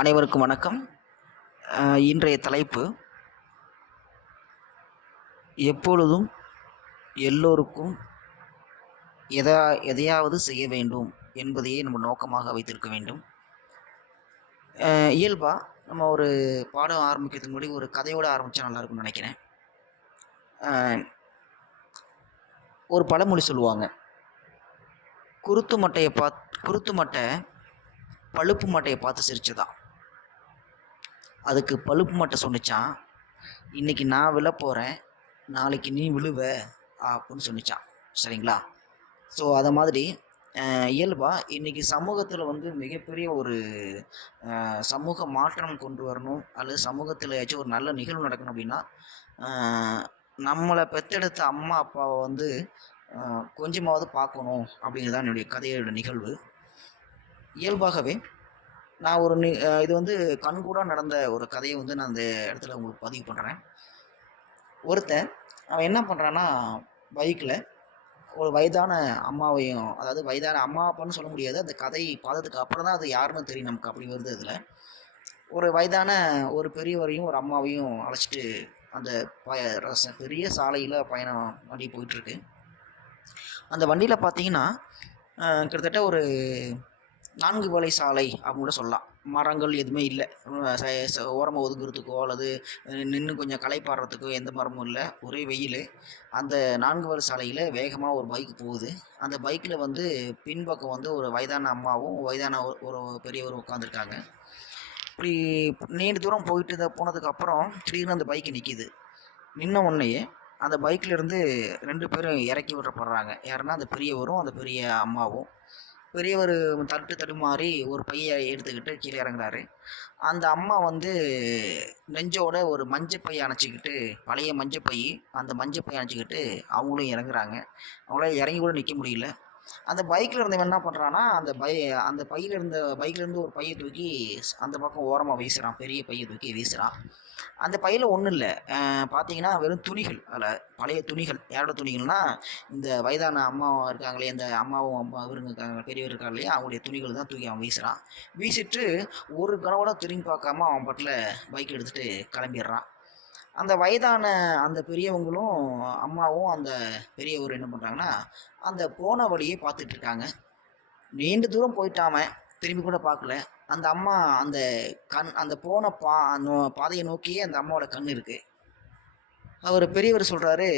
அனைவருக்கும் வணக்கம். இன்றைய தலைப்பு எப்பொழுதும் எல்லோருக்கும் எதையாவது செய்ய வேண்டும் என்பதையே நம்ம நோக்கமாக வைத்திருக்க வேண்டும். இயல்பாக நம்ம ஒரு பாடம் ஆரம்பிக்கிறதுக்கு முன்னாடி ஒரு கதையோடு ஆரம்பித்தா நல்லாயிருக்கும்னு நினைக்கிறேன். ஒரு பழமொழி சொல்லுவாங்க, குருத்து மட்டை பழுப்பு மட்டையை பார்த்து சிரிச்சதான். அதுக்கு பழுப்பு மட்டை சொன்னிச்சான், இன்றைக்கி நான் விழ போகிறேன், நாளைக்கு நீ விழுவ அப்படின்னு சொன்னிச்சான். சரிங்களா? ஸோ அதை மாதிரி இயல்பாக இன்றைக்கி சமூகத்தில் மிகப்பெரிய ஒரு சமூக மாற்றம் கொண்டு வரணும், அல்லது சமூகத்தில் ஏதாச்சும் ஒரு நல்ல நிகழ்வு நடக்கணும் அப்படின்னா நம்மளை பெற்றெடுத்த அம்மா அப்பாவை கொஞ்சமாவது பார்க்கணும் அப்படிங்கிறது தான் என்னுடைய கதையோட நிகழ்வு. இயல்பாகவே நான் ஒரு இது கண்கூடாக நடந்த ஒரு கதையை நான் அந்த இடத்துல உங்களுக்கு பதிவு பண்ணுறேன். ஒருத்தன் அவன் என்ன பண்ணுறான்னா, பைக்கில் ஒரு வயதான அம்மாவையும், அதாவது வயதான அம்மா அப்பான்னு சொல்ல முடியாது, அந்த கதை பார்த்ததுக்கு அப்புறம் தான் அது யாருன்னு தெரியும் நமக்கு, அப்படி வருது. அதில் ஒரு வயதான ஒரு பெரியவரையும் ஒரு அம்மாவையும் அழைச்சிட்டு அந்த பெரிய சாலையில் வண்டி போயிட்டுருக்கு. அந்த வண்டியில் பார்த்தீங்கன்னா கிட்டத்தட்ட ஒரு 4 வழி சாலை அப்படின்னு கூட சொல்லலாம். மரங்கள் எதுவுமே இல்லை, ஓரமாக ஒதுங்குறதுக்கோ அல்லது நின்று கொஞ்சம் களைப்பாடுறதுக்கோ எந்த மரமும் இல்லை, ஒரே வெயில். அந்த 4 வழி சாலையில் வேகமாக ஒரு பைக் போகுது. அந்த பைக்கில் பின்பக்கம் ஒரு வயதான அம்மாவும் வயதான ஒரு பெரியவரும் உட்காந்துருக்காங்க. இப்படி நீண்ட தூரம் போனதுக்கப்புறம் திடீர்னு அந்த பைக்கு நிற்கிது. நின்ன உடனேயே அந்த பைக்கிலேருந்து 2 பேரும் இறக்கி விடப்படுறாங்க. யாருன்னா அந்த பெரியவரும் அந்த பெரிய அம்மாவும். பெரியவர் தடுமாறி ஒரு பையை எடுத்துக்கிட்டு கீழே இறங்குறாரு. அந்த அம்மா நெஞ்சோட ஒரு மஞ்சப்பை அணைச்சிக்கிட்டு, பழைய மஞ்சப்பை, அந்த மஞ்சப்பை அணைச்சிக்கிட்டு அவங்களும் இறங்குறாங்க. அவங்களால இறங்கி கூட நிற்க முடியல. அந்த பைக்கில் இருந்தவன் என்ன பண்ணுறான்னா, அந்த பைக்கிலேருந்து ஒரு பையை தூக்கி அந்த பக்கம் ஓரமாக வீசுகிறான். பெரிய பையை தூக்கி வீசுகிறான். அந்த பையில் ஒன்றும் இல்லை, பார்த்தீங்கன்னா வெறும் துணிகள். அதில் பழைய துணிகள். யாரோட துணிகள்னால், இந்த வயதான அம்மா இருக்காங்களே, இந்த அம்மாவும் இவருங்க இருக்காங்க, பெரியவர் இருக்காங்க இல்லையா, அவங்களுடைய துணிகள் தான் தூக்கி அவன் வீசுகிறான். வீசிட்டு ஒரு கனவோட திரும்பி பார்க்காம அவன் பாட்டில் பைக் எடுத்துகிட்டு கிளம்பிடுறான். அந்த வயதான அந்த பெரியவங்களும் அம்மாவும் அந்த பெரியவர் என்ன பண்ணுறாங்கன்னா, அந்த போன வழியே பார்த்துட்ருக்காங்க. நீண்ட தூரம் போயிட்டாம திரும்பி கூட பார்க்கல. அந்த அம்மா அந்த போன பாதையை நோக்கியே அந்த அம்மாவோட கண் இருக்குது. அவர் பெரியவர் சொல்கிறாரு,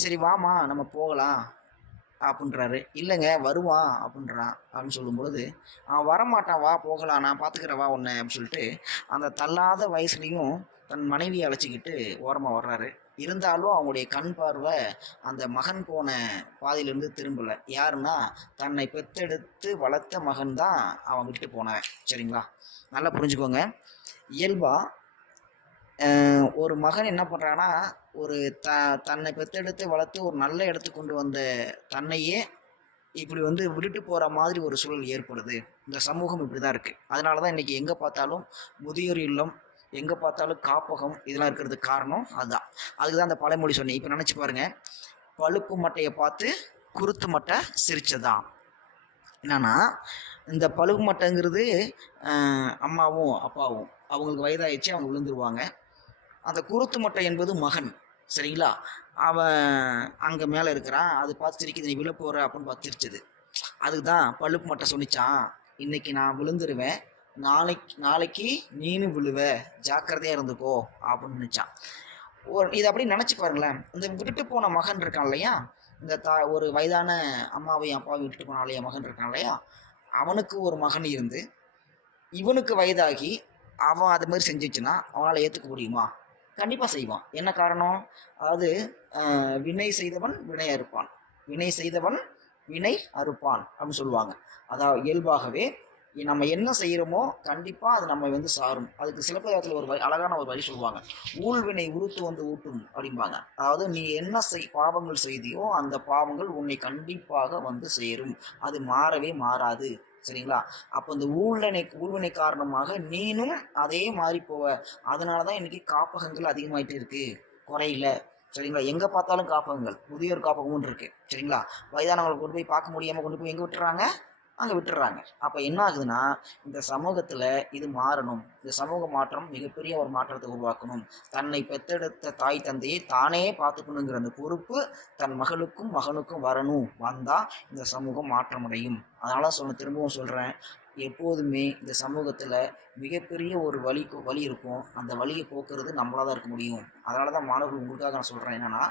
சரி வாமா நம்ம போகலாம் அப்படின்றாரு. இல்லைங்க வருவான் அப்படின்னு சொல்லும்பொழுது, அவன் வரமாட்டான், வா போகலாம், நான் பார்த்துக்கிறேன், வா உன்னை அப்படின்னு சொல்லிட்டு அந்த தள்ளாத வயசுலேயும் தன் மனைவியை அழைச்சிக்கிட்டு ஓரமாக வர்றாரு. இருந்தாலும் அவங்களுடைய கண் பார்வை அந்த மகன் போன பாதையிலேருந்து திரும்பலை. யாருன்னா, தன்னை பெற்றெடுத்து வளர்த்த மகன் தான் அவன் விட்டு போனவன். சரிங்களா? நல்லா புரிஞ்சுக்கோங்க. இயல்பாக ஒரு மகன் என்ன பண்ணுறான்னா, ஒரு தன்னை பெற்றெடுத்து வளர்த்து ஒரு நல்ல இடத்துக்கு கொண்டு வந்த தன்னையே இப்படி விட்டுட்டு போகிற மாதிரி ஒரு சூழல் ஏற்படுது. இந்த சமூகம் இப்படி தான் இருக்குது. அதனால தான் இன்றைக்கி எங்கே பார்த்தாலும் முதியோர் இல்லம், எங்கே பார்த்தாலும் காப்பகம், இதெல்லாம் இருக்கிறதுக்கு காரணம் அதுதான். அதுக்கு தான் அந்த பழமொழி சொன்னேன். இப்போ நினச்சி பாருங்கள், பழுப்பு மட்டையை பார்த்து குருத்து மட்டை சிரிச்சதான். என்னன்னா, இந்த பழுப்பு மட்டைங்கிறது அம்மாவும் அப்பாவும், அவங்களுக்கு வயதாகிடுச்சு, அவங்க விழுந்துருவாங்க. அந்த குருத்து மட்டை என்பது மகன். சரிங்களா? அவன் அங்கே மேலே இருக்கிறான், அது பார்த்து சிரிக்குது, நீ விழ போகிற அப்படின்னு பார்த்து சிரிச்சது. அதுக்கு தான் பழுப்பு மட்டை சொன்னிச்சான், இன்றைக்கி நான் விழுந்துருவேன், நாளைக்கு நீனும் விழுவ, ஜாக்கிரதையாக இருந்துக்கோ அப்படின்னு நினச்சான். இதை அப்படி நினச்சி பாருங்களேன். இந்த விட்டுட்டு போன மகன் இருக்கான் இல்லையா, இந்த ஒரு வயதான அம்மாவையும் அப்பாவையும் விட்டுட்டு போன இல்லையா மகன் இருக்கான் இல்லையா, அவனுக்கு ஒரு மகன் இருந்து இவனுக்கு வயதாகி அவன் அது மாதிரி செஞ்சிச்சுன்னா அவனால் ஏற்றுக்க முடியுமா? கண்டிப்பாக செய்வான். என்ன காரணம்? அதாவது வினை செய்தவன் வினை அறுப்பான், வினை செய்தவன் வினை அறுப்பான் அப்படின்னு சொல்லுவாங்க. அதாவது இயல்பாகவே நம்ம என்ன செய்கிறோமோ கண்டிப்பாக அது நம்ம சாரும். அதுக்கு சிலப்பதிகாரத்தில் ஒரு அழகான ஒரு வரி சொல்லுவாங்க, ஊழ்வினை உருத்து ஊட்டும் அப்படிம்பாங்க. அதாவது நீ என்ன பாவங்கள் செய்தியோ அந்த பாவங்கள் உன்னை கண்டிப்பாக சேரும், அது மாறவே மாறாது. சரிங்களா? அப்போ இந்த ஊழ்வினை காரணமாக நீனும் அதே மாதிரி போவ. அதனால தான் இன்றைக்கி காப்பகங்கள் அதிகமாகிட்டே இருக்குது, குறையில. சரிங்களா? எங்கே பார்த்தாலும் காப்பகங்கள், முதியோர் காப்பகமும் இருக்குது. சரிங்களா? வயதானவங்களை கொண்டு போய் பார்க்க முடியாமல் கொண்டு போய் எங்கே விட்டுறாங்க? அங்கே விட்டுடுறாங்க. அப்போ என்ன ஆகுதுன்னா, இந்த சமூகத்தில் இது மாறணும். இந்த சமூக மாற்றம் மிகப்பெரிய ஒரு மாற்றத்தை உருவாக்கணும். தன்னை பெத்தெடுத்த தாய் தந்தையை தானே பார்த்துக்கணுங்கிற அந்த பொறுப்பு தன் மகளுக்கும் மகனுக்கும் வரணும். வந்தால் இந்த சமூகம் மாற்றமடையும். அதனால திரும்பவும் சொல்கிறேன், எப்போதுமே இந்த சமூகத்தில் மிகப்பெரிய ஒரு வலி இருக்கும். அந்த வலியை போக்குறது நம்மளாக தான் இருக்க முடியும். அதனால தான் மாணவர்கள் உங்களுக்காக நான் சொல்கிறேன் என்னென்னா,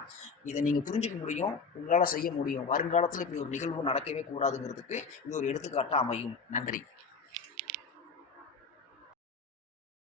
இதை நீங்கள் புரிஞ்சிக்க முடியும், உங்களால் செய்ய முடியும். வருங்காலத்தில் இப்படி ஒரு நிகழ்வு நடக்கவே கூடாதுங்கிறதுக்கு இது ஒரு எடுத்துக்காட்டாக அமையும். நன்றி.